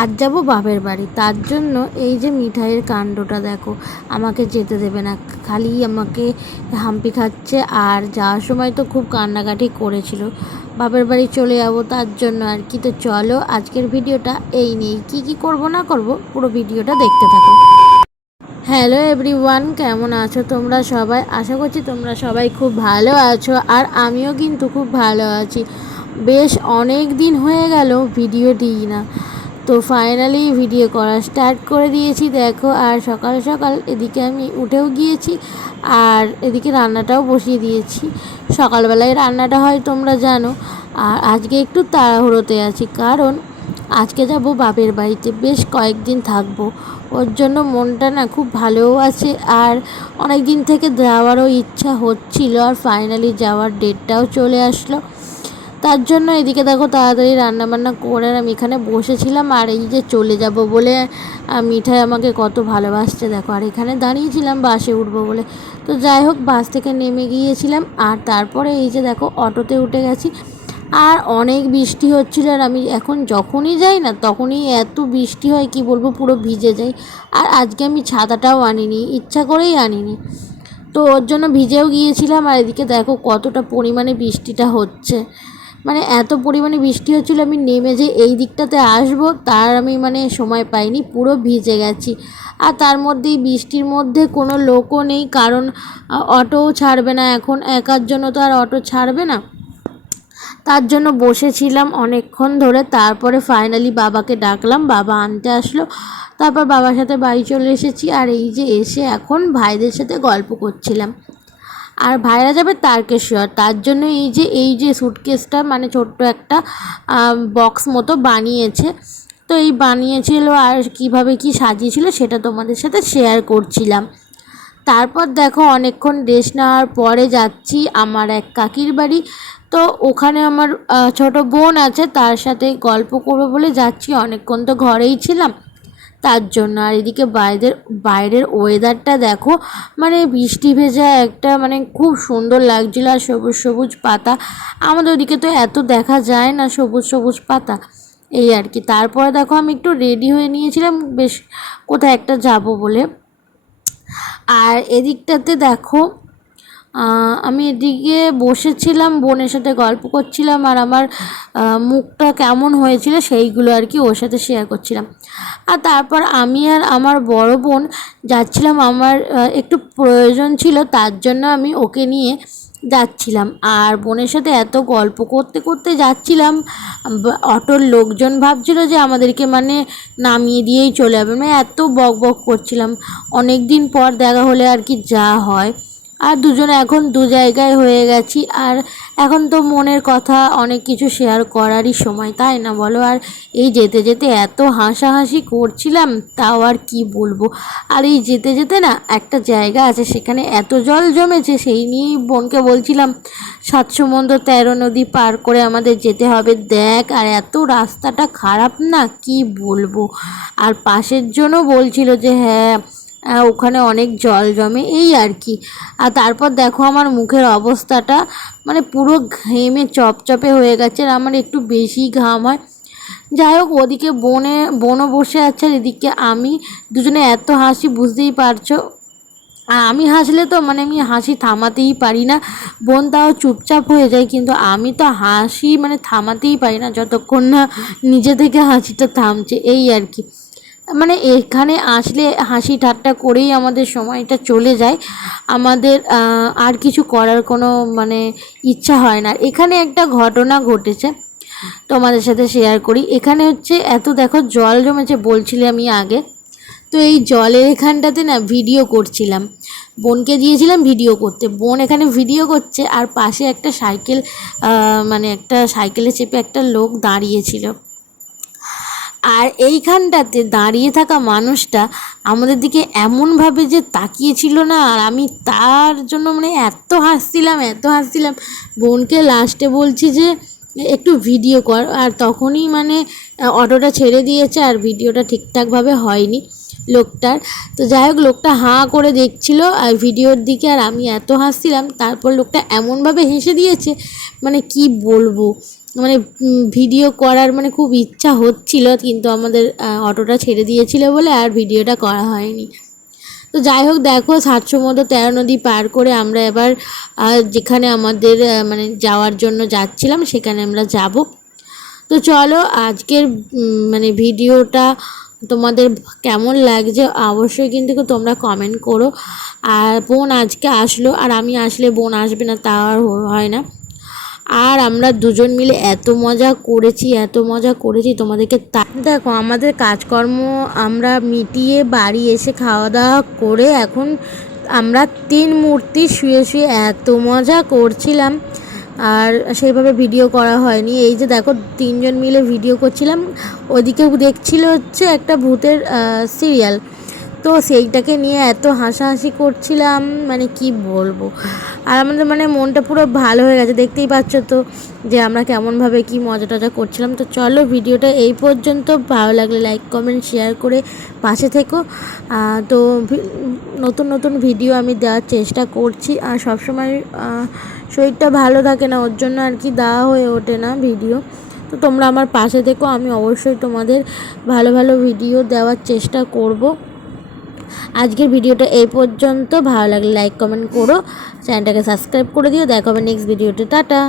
আজ যাব বাপের বাড়ি, তার জন্য এই যে মিঠাইয়ের কাণ্ডটা দেখো। আমাকে যেতে দেবে না, খালি আমাকে হাম্পি খাচ্ছে। আর যাওয়ার সময় তো খুব কান্নাকাটি করেছিল, বাপের বাড়ি চলে যাবো তার জন্য আর কি। তো চলো আজকের ভিডিওটা এই নিয়েই, কী করব না করব পুরো ভিডিওটা দেখতে থাকো। হ্যালো এভরিওয়ান, কেমন আছো তোমরা সবাই? আশা করছি তোমরা সবাই খুব ভালো আছো, আর আমিও কিন্তু খুব ভালো আছি। বেশ অনেক দিন হয়ে গেল ভিডিও দিই না, তো ফাইনালি ভিডিও করা স্টার্ট করে দিয়েছি দেখো। আর সকাল সকাল এদিকে আমি উঠেও গিয়েছি, আর এদিকে রান্নাটাও বসিয়ে দিয়েছি। সকালবেলায় রান্নাটা হয় তোমরা জানো। আর আজকে একটু তাড়াহুড়োতে আছি, কারণ আজকে যাব বাপের বাড়িতে, বেশ কয়েকদিন থাকবো। ওর জন্য মনটা না খুব ভালোও আছে, আর অনেক দিন থেকে যাওয়ারও ইচ্ছা হচ্ছিল, আর ফাইনালি যাওয়ার ডেটটাও চলে আসলো। তার জন্য এদিকে দেখো তাড়াতাড়ি রান্নাবান্না করে আমি এখানে বসেছিলাম। আর এই যে চলে যাব বলে মিঠাই আমাকে কত ভালোবাসছে দেখো। আর এখানে দাঁড়িয়েছিলাম বাসে উঠবো বলে। তো যাই হোক, বাস থেকে নেমে গিয়েছিলাম, আর তারপরে এই যে দেখো অটোতে উঠে গেছি। আর অনেক বৃষ্টি হচ্ছিল, আর আমি এখন যখনই যাই না তখনই এত বৃষ্টি হয় কি বলবো, পুরো ভিজে যাই। আর আজকে আমি ছাতাটাও আনিনি, ইচ্ছা করেই আনিনি, তো ওর জন্য ভিজেও গিয়েছিলাম। আর এদিকে দেখো কতটা পরিমাণে বৃষ্টিটা হচ্ছে, মানে এত পরিমাণে বৃষ্টি হচ্ছিলো, আমি নেমে যে এই দিকটাতে আসবো তার আমি সময় পাইনি, পুরো ভিজে গেছি। আর তার মধ্যেই বৃষ্টির মধ্যে কোনো লোকও নেই, কারণ অটোও ছাড়বে না এখন, একার জন্য তো আর অটো ছাড়বে না। তার জন্য বসেছিলাম অনেকক্ষণ ধরে। তারপরে ফাইনালি বাবাকে ডাকলাম, বাবা আনতে আসলো। তারপর বাবার সাথে বাড়ি চলে এসেছি। আর এই যে এসে এখন ভাইদের সাথে গল্প করছিলাম। আর ভাইরা যাবে তারকেশ্বর, তার জন্য এই যে সুটকেসটা ছোট্ট একটা বক্স মতো বানিয়েছে। তো এই বানিয়েছিল, আর কিভাবে কি সাজিয়েছিল সেটা তোমাদের সাথে শেয়ার করছিলাম। তারপর দেখো অনেকক্ষণ রেস্ট নেওয়ার পরে যাচ্ছি আমার এক কাকির বাড়ি। তো ওখানে আমার ছোট বোন আছে, তার সাথে গল্প করবো বলে যাচ্ছি। অনেকক্ষণ তো ঘরেই ছিলাম তার জন্য। আর এদিকে বাইরের ওয়েদারটা দেখো, বৃষ্টি ভেজা একটা, খুব সুন্দর লাগছিল। আর সবুজ সবুজ পাতা, আমাদের ওদিকে তো এত দেখা যায় না সবুজ সবুজ পাতা, এই আর কি। তারপরে দেখো আমি একটু রেডি হয়ে নিয়েছিলাম, বেশ কোথায় একটা যাব বলে। আর এদিকটাতে দেখো আমি এদিকে বসেছিলাম, বোনের সাথে গল্প করছিলাম, আর আমার মুখটা কেমন হয়েছিল সেইগুলো আর কি ওর সাথে শেয়ার করছিলাম। আর তারপর আমি আর আমার বড় বোন যাচ্ছিলাম, আমার একটু প্রয়োজন ছিল, তার জন্য আমি ওকে নিয়ে যাচ্ছিলাম। আর বোনের সাথে এত গল্প করতে করতে যাচ্ছিলাম, অটোর লোকজন ভাবছিল যে আমাদেরকে নামিয়ে দিয়েই চলে যাবে, এত বক বক করছিলাম। অনেক দিন পর দেখা হলে আর কি যা হয়। আর দুজনে এখন দু জায়গায় হয়ে গেছি, আর এখন তো মনের কথা অনেক কিছু শেয়ার করারই সময়, তাই না বলো? আর এই যেতে যেতে এত হাসাহাসি করছিলাম, তাও আর কি বলবো। আর এই যেতে যেতে না একটা জায়গা আছে, সেখানে এত জল জমেছে, সেই নিয়েই বোনকে বলছিলাম 7 সমুদ্র 13 নদী পার করে আমাদের যেতে হবে দেখ। আর এত রাস্তাটা খারাপ না, কি বলবো। আর পাশের জনও বলছিল যে হ্যাঁ ওখানে অনেক জল জমে, এই আর কি। আর তারপর দেখো আমার মুখের অবস্থাটা, পুরো ঘেমে চপচপে হয়ে গেছে, আর আমার একটু বেশি ঘাম হয়। যাই হোক, ওদিকে বোনও বসে আছে, আর এদিকে আমি, দুজনে এত হাসি বুঝতেই পারছো। আর আমি হাসলে তো আমি হাসি থামাতেই পারি না, বোন তাও চুপচাপ হয়ে যায়, কিন্তু আমি তো হাসি থামাতেই পারি না যতক্ষণ না নিজে থেকে হাসিটা থামছে, এই আর কি। এখানে আসলে হাসি ঠাট্টা করেই আমাদের সময়টা চলে যায়, আমাদের আর কিছু করার কোনো ইচ্ছা হয় না। এখানে একটা ঘটনা ঘটেছে, তোমাদের সাথে শেয়ার করি। এখানে হচ্ছে এত দেখো জল জমেছে, বলছিলে আমি আগে। তো এই জলের এখানটাতে না ভিডিও করছিলাম, বোনকে দিয়েছিলাম ভিডিও করতে, বোন এখানে ভিডিও করছে, আর পাশে একটা সাইকেল একটা সাইকেলে চেপে একটা লোক দাঁড়িয়েছিল। আর এইখানটাতে দাঁড়িয়ে থাকা মানুষটা আমাদের দিকে এমনভাবে যে তাকিয়েছিল না, আর আমি তার জন্য এত হাসছিলাম। বোনকে লাস্টে বলছি যে একটু ভিডিও কর, আর তখনই অটোটা ছেড়ে দিয়েছে, আর ভিডিওটা ঠিকঠাকভাবে হয়নি লোকটার। তো যাই হোক, লোকটা হাঁ করে দেখছিল আর ভিডিওর দিকে, আর আমি এত হাসছিলাম। তারপর লোকটা এমনভাবে হেসে দিয়েছে, কি বলবো। মানে ভিডিও করার মানে খুব ইচ্ছা হচ্ছিল, কিন্তু আমাদের অটোটা ছেড়ে দিয়েছিল বলে আর ভিডিওটা করা হয়নি। তো যাই হোক, দেখো 713 নদী পার করে আমরা এবার যেখানে আমাদের মানে যাওয়ার জন্য যাচ্ছিলাম সেখানে আমরা যাব। তো চলো, আজকের মানে ভিডিওটা তোমাদের কেমন লাগছে অবশ্যই কিন্তু তোমরা কমেন্ট করো। আর বোন আজকে আসলো, আর আমি আসলে বোন আসবে না তা আর হয় না। আর আমরা দুজন মিলে এত মজা করেছি তোমাদেরকে দেখো, আমাদের কাজকর্ম আমরা মিটিয়ে বাড়ি এসে খাওয়া দাওয়া করে এখন আমরা 3 মূর্তি শুয়ে শুয়ে এত মজা করছিলাম, আর সেইভাবে ভিডিও করা হয়নি। এই যে দেখো 3 জন মিলে ভিডিও করছিলাম, ওদিকেও দেখছিল হচ্ছে একটা ভূতের সিরিয়াল, তো সেইটাকে নিয়ে এত হাসাহাসি করছিলাম মানে কি বলবো। আর আমাদের মানে মনটা পুরো ভালো হয়ে গেছে, দেখতেই পাচ্ছ তো যে আমরা কেমনভাবে কি মজা টজা করছিলাম। তো চলো, ভিডিওটা এই পর্যন্ত, ভালো লাগলে লাইক কমেন্ট শেয়ার করে পাশে থেকো। তো নতুন নতুন ভিডিও আমি দেওয়ার চেষ্টা করছি, আর সবসময় শরীরটা ভালো থাকে না, ওর জন্য আর কি দেওয়া হয়ে ওঠে না ভিডিও। তো তোমরা আমার পাশে থেকো, আমি অবশ্যই তোমাদের ভালো ভালো ভিডিও দেওয়ার চেষ্টা করব। আজকের ভিডিওটা এই পর্যন্ত, ভালো লাগলে লাইক কমেন্ট করো, চ্যানেলটাকে সাবস্ক্রাইব করে দিও। দেখা হবে নেক্সট ভিডিওতে, টাটা।